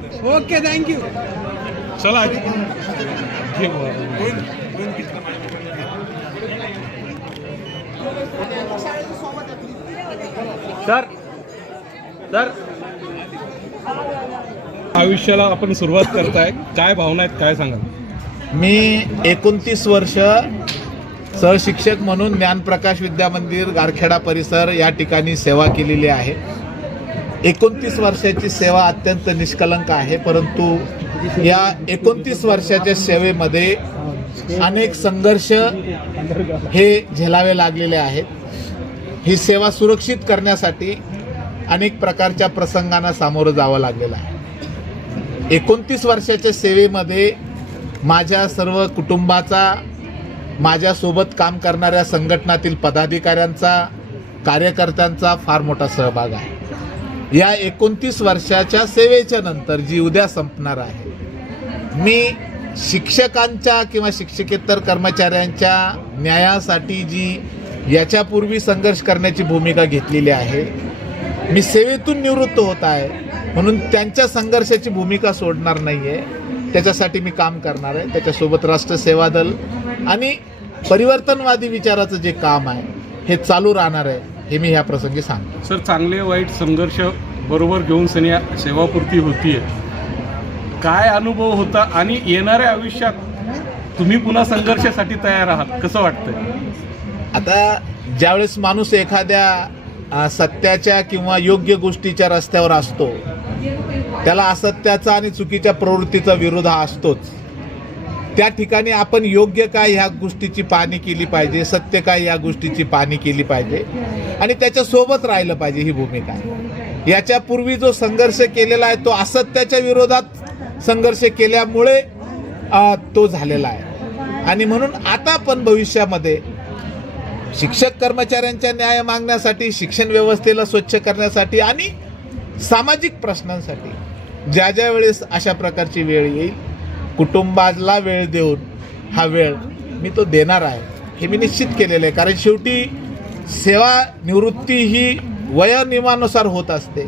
okay thank you चला sir sir आयुष्याला आपण सुरुवात करताय काय भावना आहेत काय सांगा मी एकोणतीस वर्ष सहशिक्षक म्हणून ज्ञानप्रकाश विद्यामंदिर गारखेडा परिसर या ठिकाणी सेवा केलेली आहे एकोणतीस वर्षाची सेवा अत्यंत निष्कलंक आहे परंतु या एकोणतीस वर्षाच्या सेवेमध्ये अनेक संघर्ष हे झेलावे लागलेले आहेत ही सेवा सुरक्षित करण्यासाठी अनेक प्रकारच्या प्रसंगांना सामोरं जावं लागलेलं आहे एकोणतीस वर्षाच्या सेवेमध्ये माझ्या सर्व कुटुंबाचा माझ्यासोबत काम करणाऱ्या संघटनातील पदाधिकाऱ्यांचा कार्यकर्त्यांचा फार मोठा सहभाग आहे या एकोणतीस वर्षाच्या सेवेच्या नंतर जी उद्या संपणार आहे मी शिक्षकांच्या किंवा शिक्षकेतर कर्मचाऱ्यांच्या न्यायासाठी जी याच्यापूर्वी संघर्ष करण्याची भूमिका घेतलेली आहे मी सेवेतून निवृत्त होत आहे म्हणून त्यांच्या संघर्षाची भूमिका सोडणार नाही आहे त्याच्यासाठी मी काम करणार आहे त्याच्यासोबत राष्ट्र सेवा दल आणि परिवर्तनवादी विचाराचं जे काम आहे हे चालू राहणार आहे हे मी ह्या प्रसंगी सांगतो सर चांगले वाईट संघर्ष बरोबर घेऊन सनी सेवापूर्ती होती काय अनुभव होता आणि येणाऱ्या आयुष्यात तुम्ही पुन्हा संघर्षासाठी तयार आहात कसं वाटतं आता ज्यावेळेस माणूस एखाद्या सत्याच्या किंवा योग्य गोष्टीच्या रस्त्यावर असतो त्याला असत्याचा आणि चुकीच्या प्रवृत्तीचा विरोध हा असतोच त्या ठिकाणी आपण योग्य काय ह्या गोष्टीची पाहणी केली पाहिजे सत्य काय या गोष्टीची पाहणी केली पाहिजे आणि त्याच्यासोबत राहिलं पाहिजे ही भूमिका याच्यापूर्वी जो संघर्ष केलेला आहे तो असत्याच्या विरोधात संघर्ष केल्यामुळे तो झालेला आहे आणि म्हणून आता पण भविष्यामध्ये शिक्षक कर्मचाऱ्यांच्या न्याय मागण्यासाठी शिक्षण व्यवस्थेला स्वच्छ करण्यासाठी आणि सामाजिक प्रश्नांसाठी ज्या ज्या वेळेस अशा प्रकारची वेळ येईल कुटुंबाला वेळ देऊन हा वेळ मी तो देणार आहे हे मी निश्चित केलेलं आहे कारण शेवटी सेवा निवृत्ती ही वयनियमानुसार होत असते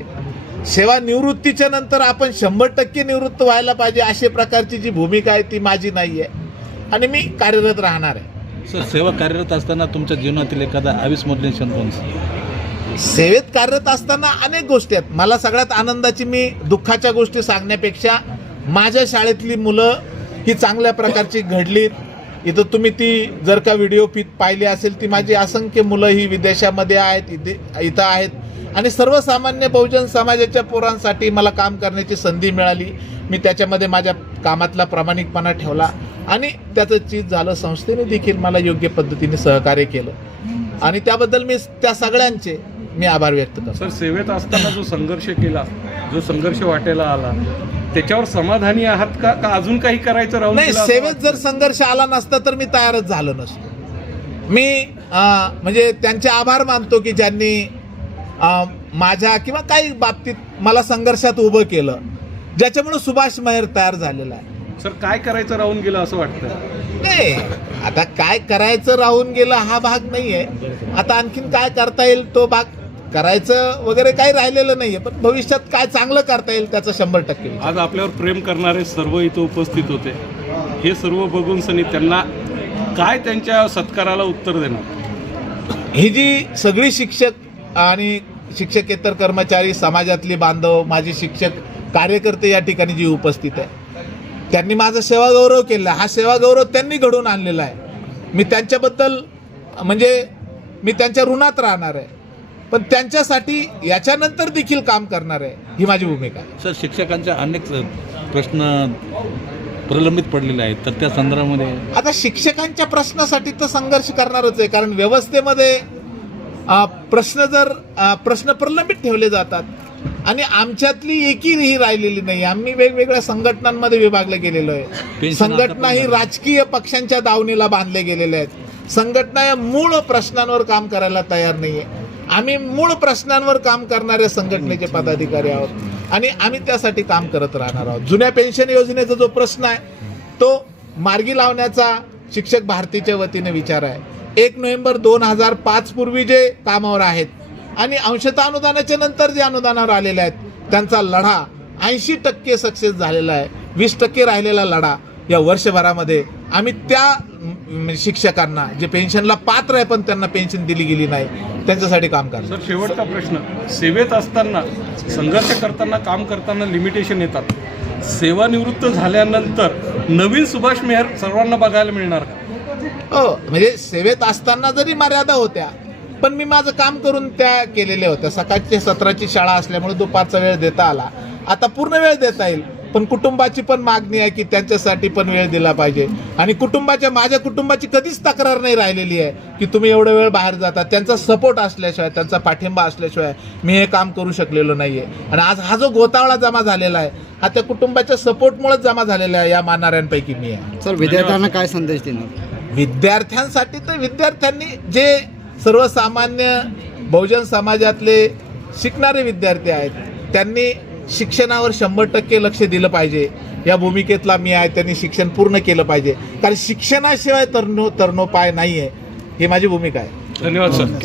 सेवा निवृत्तीच्या नंतर आपण शंभर टक्के निवृत्त व्हायला पाहिजे अशा प्रकारची जी भूमिका आहे ती माझी नाही आहे आणि मी कार्यरत राहणार आहे सर सेवा कार्यरत असताना तुमच्या जीवनातील एखादा अविस्मरणीय क्षण कोणता सेवेत कार्यरत असताना अनेक गोष्टी आहेत मला सगळ्यात आनंदाची मी दुःखाच्या गोष्टी सांगण्यापेक्षा माझ्या शाळेतली मुलं ही चांगल्या प्रकारची घडलीत इथं तुम्ही ती जर का व्हिडिओ पीत पाहिली असेल ती माझी असंख्य मुलं ही विदेशामध्ये आहेत इथं आहेत आणि सर्वसामान्य बहुजन समाजाच्या पोरांसाठी मला काम करण्याची संधी मिळाली मी त्याच्यामध्ये माझ्या कामातला प्रामाणिकपणा ठेवला आणि त्याचं चीज झालं संस्थेने देखील मला योग्य पद्धतीने सहकार्य केलं आणि त्याबद्दल मी त्या सगळ्यांचे मी आभार व्यक्त करतो सर सेवेत असताना जो संघर्ष केला जो संघर्ष वाटेला आला त्याच्यावर समाधानी आहात का का अजून काही करायचं राहून नाही सेवेत जर संघर्ष आला नसता तर मी तयारच झालो नसतो मी म्हणजे त्यांचे आभार मानतो की ज्यांनी माझ्या किंवा काही बाबतीत मला संघर्षात उभं केलं ज्याच्यामुळे सुभाष मेहर तयार झालेला आहे सर काय करायचं राहून गेलं असं वाटतं नाही आता काय करायचं राहून गेलं हा भाग नाहीये आता आणखीन काय करता येईल तो भाग करायचं वगैरे काही राहिलेलं नाहीये पण भविष्यात काय चांगलं करता येईल त्याचं शंभर टक्के आज आपल्यावर प्रेम करणारे सर्व इथं उपस्थित होते हे सर्व बघून सनी त्यांना काय त्यांच्या सत्काराला उत्तर देणार ही जी सगळी शिक्षक आणि शिक्षकेतर कर्मचारी समाजातले बांधव माझे शिक्षक कार्यकर्ते या ठिकाणी जी उपस्थित आहे त्यांनी माझा सेवागौरव केला हा सेवागौरव त्यांनी घडवून आणलेला आहे मी त्यांच्याबद्दल म्हणजे मी त्यांच्या ऋणात राहणार आहे पण त्यांच्यासाठी याच्यानंतर देखील काम करणार आहे ही माझी भूमिका सर शिक्षकांच्या अनेक प्रश्न प्रलंबित पडलेले आहेत तर त्या संदर्भामध्ये आता शिक्षकांच्या प्रश्नासाठी तर संघर्ष करणारच आहे कारण व्यवस्थेमध्ये प्रश्न जर प्रश्न प्रलंबित ठेवले जातात आणि आमच्यातली एकी ही राहिलेली नाही आम्ही वेगवेगळ्या संघटनांमध्ये विभागले गेलेलो आहे संघटना ही राजकीय पक्षांच्या दावणीला बांधले गेलेल्या आहेत संघटना या मूळ प्रश्नांवर काम करायला तयार नाही आहे आम्ही मूळ प्रश्नांवर काम करणाऱ्या संघटनेचे पदाधिकारी आहोत आणि आम्ही त्यासाठी काम करत राहणार आहोत जुन्या पेन्शन योजनेचा जो प्रश्न आहे तो मार्गी लावण्याचा शिक्षक भारतीच्या वतीने विचार आहे एक नोव्हेंबर दोन हजार पाच पूर्वी जे कामावर आहेत आणि अंशतः अनुदानाच्या नंतर जे अनुदानावर आलेले आहेत त्यांचा लढा ऐंशी टक्के सक्सेस झालेला आहे वीस टक्के राहिलेला लढा या वर्षभरामध्ये आम्ही त्या शिक्षकांना जे पेन्शनला पात्र आहे पण त्यांना पेन्शन दिली गेली नाही त्यांच्यासाठी काम करतो सर शेवटचा प्रश्न सेवेत असताना संघर्ष करताना काम करताना लिमिटेशन येतात सेवानिवृत्त झाल्यानंतर नवीन सुभाष मेहर सर्वांना बघायला मिळणार का हो म्हणजे सेवेत असताना जरी मर्यादा होत्या पण मी माझं काम करून त्या केलेल्या होत्या सकाळची सतराची शाळा असल्यामुळे दुपारचा वेळ देता आला आता पूर्ण वेळ देता येईल पण कुटुंबाची पण मागणी आहे की त्यांच्यासाठी पण वेळ दिला पाहिजे आणि कुटुंबाच्या माझ्या कुटुंबाची कधीच तक्रार नाही राहिलेली आहे की तुम्ही एवढं वेळ बाहेर जाता त्यांचा सपोर्ट असल्याशिवाय त्यांचा पाठिंबा असल्याशिवाय मी हे काम करू शकलेलो नाही आहे आणि आज हा जो गोतावळा जमा झालेला आहे हा त्या कुटुंबाच्या सपोर्टमुळेच जमा झालेला आहे या मानणाऱ्यांपैकी मी आहे सर विद्यार्थ्यांना काय संदेश देणार विद्यार्थ्यांसाठी तर विद्यार्थ्यांनी जे सर्वसामान्य बहुजन समाजातले शिकणारे विद्यार्थी आहेत त्यांनी शिक्षणावर शंभर टक्के लक्ष दिलं पाहिजे या भूमिकेतला मी आहे त्यांनी शिक्षण पूर्ण केलं पाहिजे कारण शिक्षणाशिवाय तरणो तरणोपाय नाही आहे ही माझी भूमिका आहे धन्यवाद सर